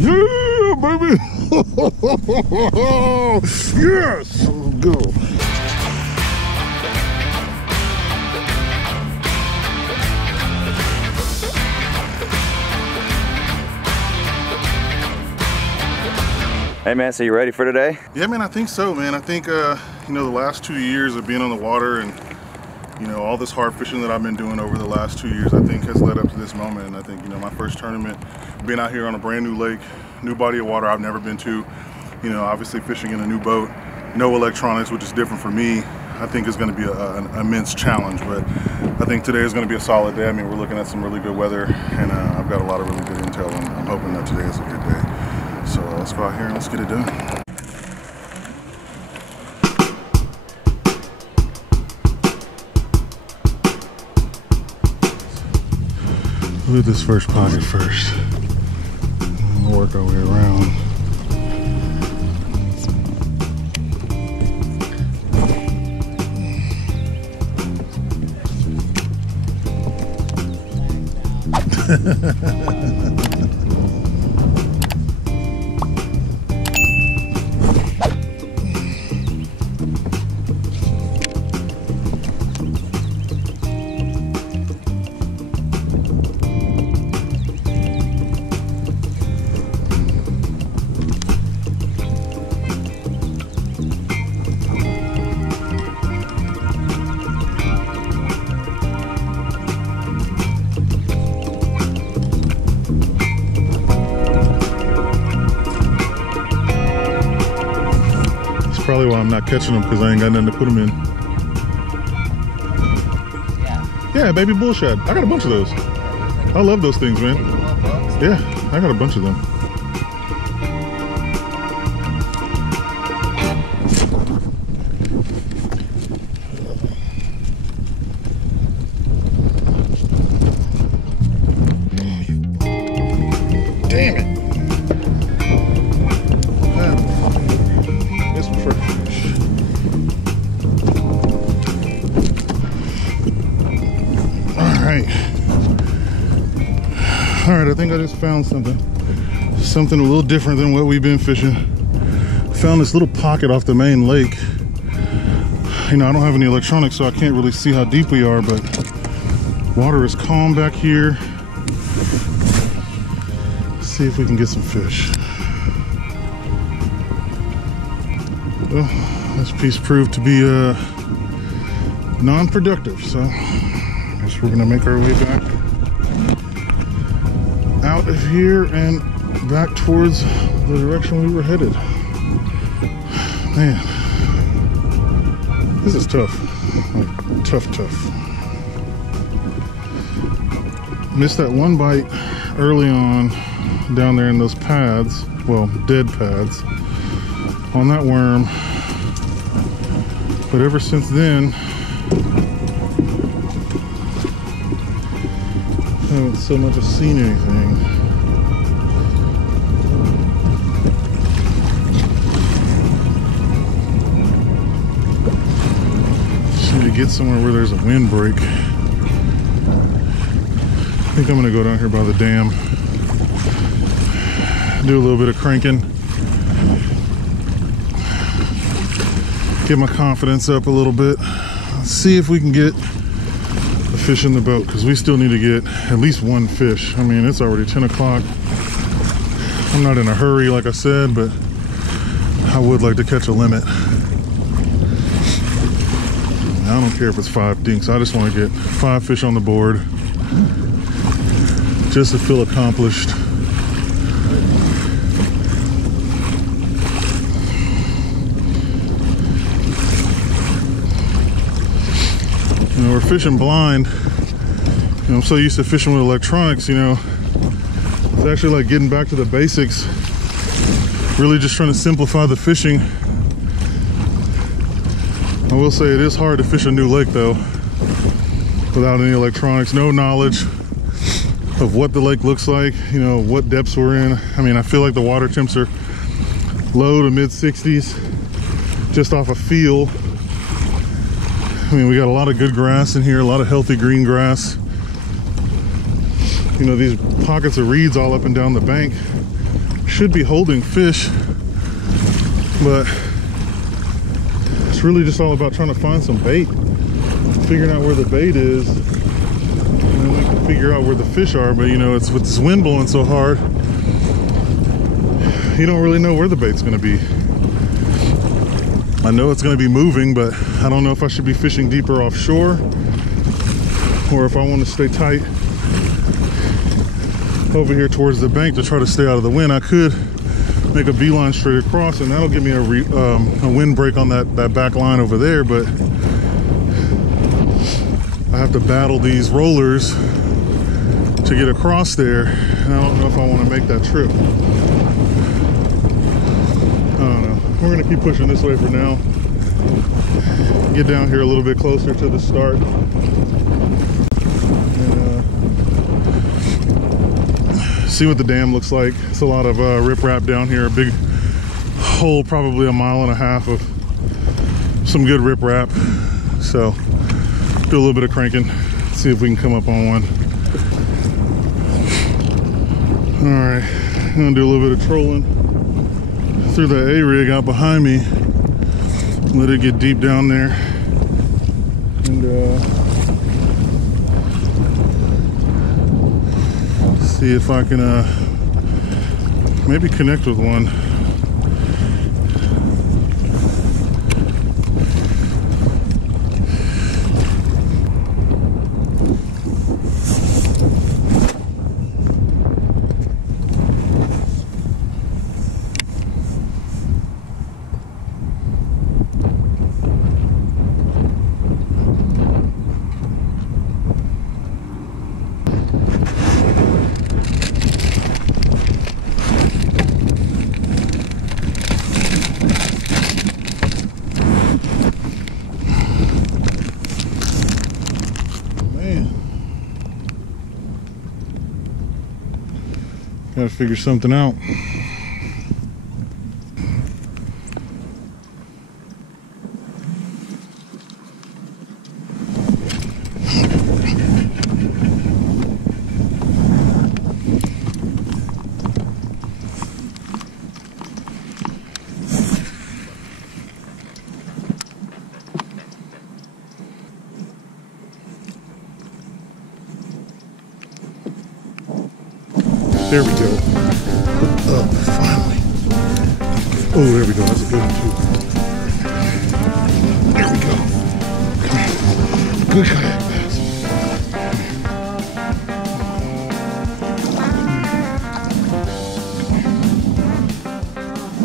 Yeah, baby. Yes, let's go. Hey man, so you ready for today? Yeah, man, I think so, man. I think, you know, the last 2 years of being on the water and, you know, all this hard fishing that I've been doing over the last 2 years, I think has led up to this moment. And I think, you know, my first tournament, being out here on a brand new lake, new body of water I've never been to, you know, obviously fishing in a new boat, no electronics, which is different for me, I think is going to be an immense challenge. But I think today is going to be a solid day. I mean, we're looking at some really good weather, and I've got a lot of really good intel, and I'm hoping that today is a good day. So let's go out here and let's get it done. Look at this first pocket first. We'll work our way around. Probably why I'm not catching them, because I ain't got nothing to put them in. Yeah, baby bullshit. I got a bunch of those. I love those things, man. Yeah, I got a bunch of them. Damn it. All right, I think I just found something a little different than what we've been fishing. Found this little pocket off the main lake. You know, I don't have any electronics, so I can't really see how deep we are, but water is calm back here. Let's see if we can get some fish. Well, this piece proved to be non-productive, so I guess we're gonna make our way back out of here and back towards the direction we were headed. Man, this is tough. Like, tough. Missed that one bite early on down there in those pads, well, dead pads, on that worm. But ever since then, I haven't so much as seen anything. Just need to get somewhere where there's a windbreak. I think I'm gonna go down here by the dam, do a little bit of cranking, get my confidence up a little bit, see if we can get fish in the boat, because we still need to get at least one fish. I mean, it's already 10 o'clock. I'm not in a hurry, like I said, but I would like to catch a limit. I don't care if it's 5 dinks. I just want to get 5 fish on the board just to feel accomplished. You know, we're fishing blind. You know, I'm so used to fishing with electronics, you know. It's actually like getting back to the basics. Really just trying to simplify the fishing. I will say it is hard to fish a new lake though, without any electronics, no knowledge of what the lake looks like, you know, what depths we're in. I mean, I feel like the water temps are low to mid 60s just off a feel. I mean, we got a lot of good grass in here, a lot of healthy green grass. You know, these pockets of reeds all up and down the bank should be holding fish, but it's really just all about trying to find some bait, figuring out where the bait is, and then we can figure out where the fish are. But you know, it's with this wind blowing so hard, you don't really know where the bait's going to be. I know it's going to be moving, but I don't know if I should be fishing deeper offshore or if I want to stay tight over here towards the bank to try to stay out of the wind. I could make a beeline straight across, and that'll give me a wind break on that back line over there, but I have to battle these rollers to get across there, and I don't know if I want to make that trip. I don't know. We're gonna keep pushing this way for now. Get down here a little bit closer to the start. And see what the dam looks like. It's a lot of riprap down here. A big hole, probably 1.5 miles of some good riprap. So do a little bit of cranking, see if we can come up on one. All right, I'm gonna do a little bit of trolling through the A-rig out behind me. Let it get deep down there, and see if I can maybe connect with one. Gotta figure something out. There we go. Oh, finally. Oh, there we go. That's a good one, too. There we go. Good kayak bass.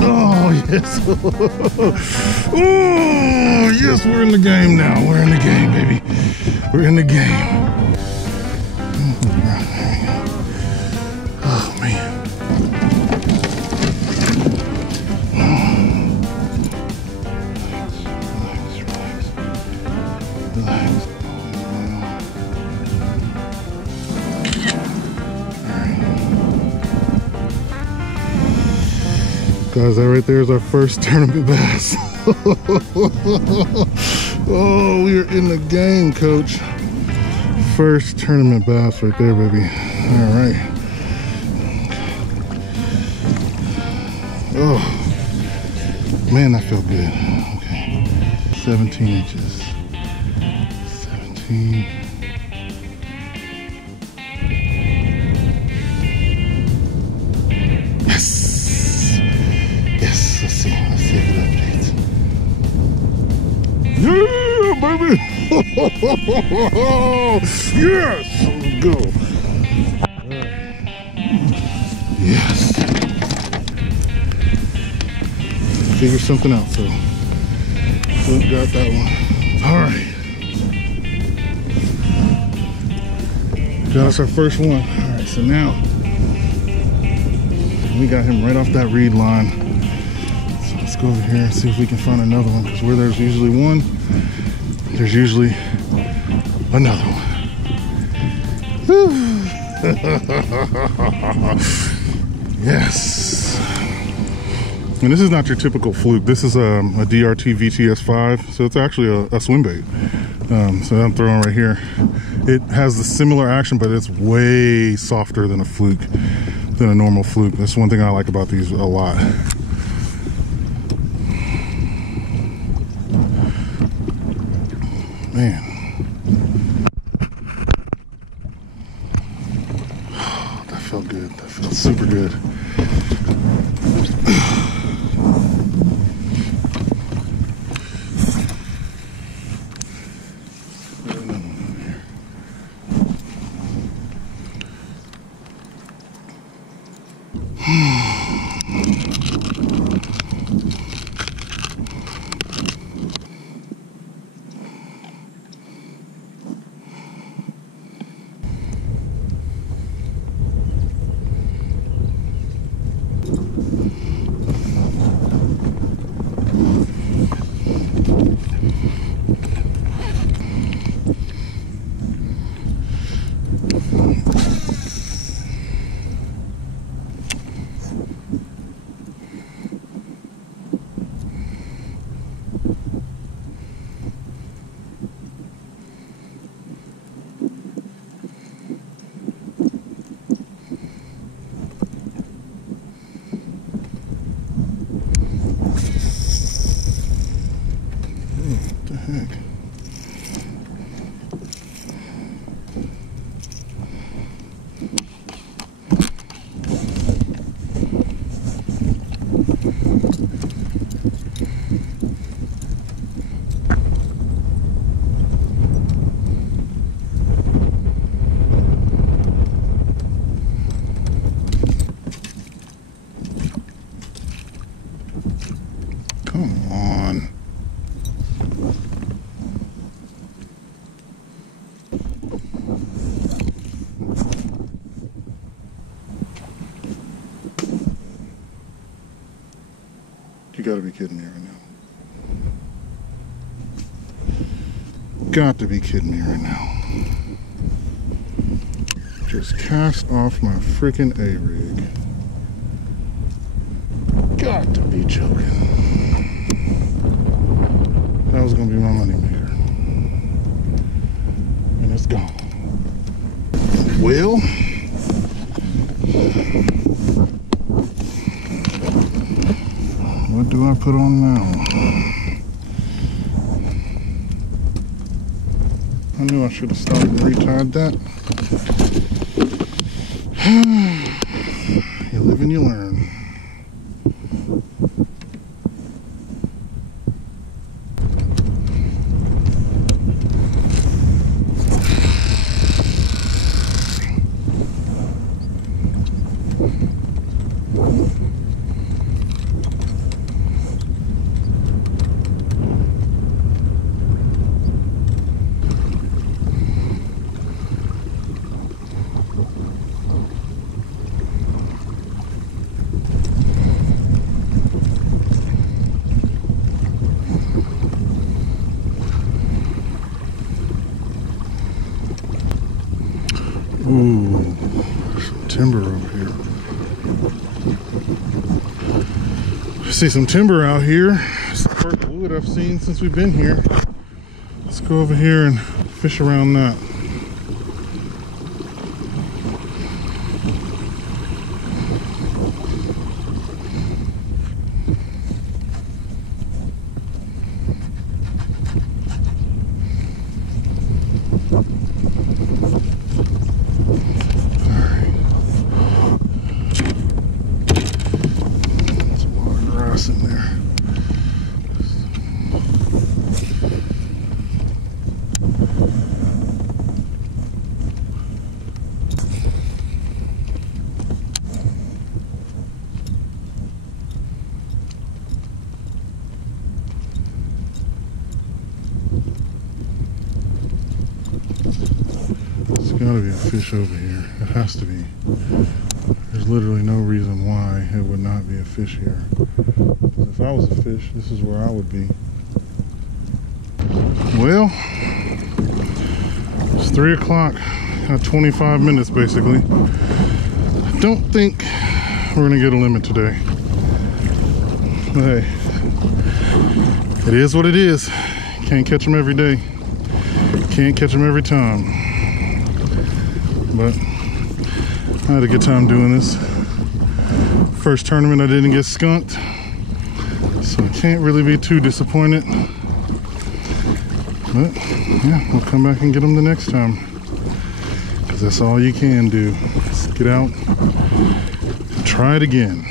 Oh, yes. Oh, yes, we're in the game now. We're in the game, baby. We're in the game. Guys, that right there is our first tournament bass. Oh, we are in the game, coach. First tournament bass right there, baby. All right. Oh, man, that felt good. Okay, 17 inches. 17. Yeah, baby! Yes! Let's go! Yes! Figure something out, so got that one. Alright. Got us our first one. Alright, so now we got him right off that reed line. So let's go over here and see if we can find another one, because where there's usually one, there's usually another one. Yes. And this is not your typical fluke. This is a DRT VTS5, so it's actually a swim bait. So I'm throwing right here. It has the similar action, but it's way softer than a fluke. than a normal fluke. That's one thing I like about these a lot. Man. That felt good. That felt super good. Heck. Come on. You gotta be kidding me right now. Got to be kidding me right now. Just cast off my freaking A-rig. Got to be joking. That was gonna be my moneymaker. And it's gone. Well, what do I put on now? I knew I should have stopped and retied that. You live and you learn. Ooh, there's some timber over here. I see some timber out here. It's the first wood I've seen since we've been here. Let's go over here and fish around that. In there. There's gotta be a fish over here. It has to be. There's literally no reason why it would not be a fish here. If I was a fish, this is where I would be. Well, it's 3 o'clock, 25 minutes basically. I don't think we're gonna get a limit today. But hey, it is what it is. Can't catch them every day. Can't catch them every time. But I had a good time doing this. first tournament I didn't get skunked, so I can't really be too disappointed. But yeah, we'll come back and get them the next time, because that's all you can do. Just get out and try it again.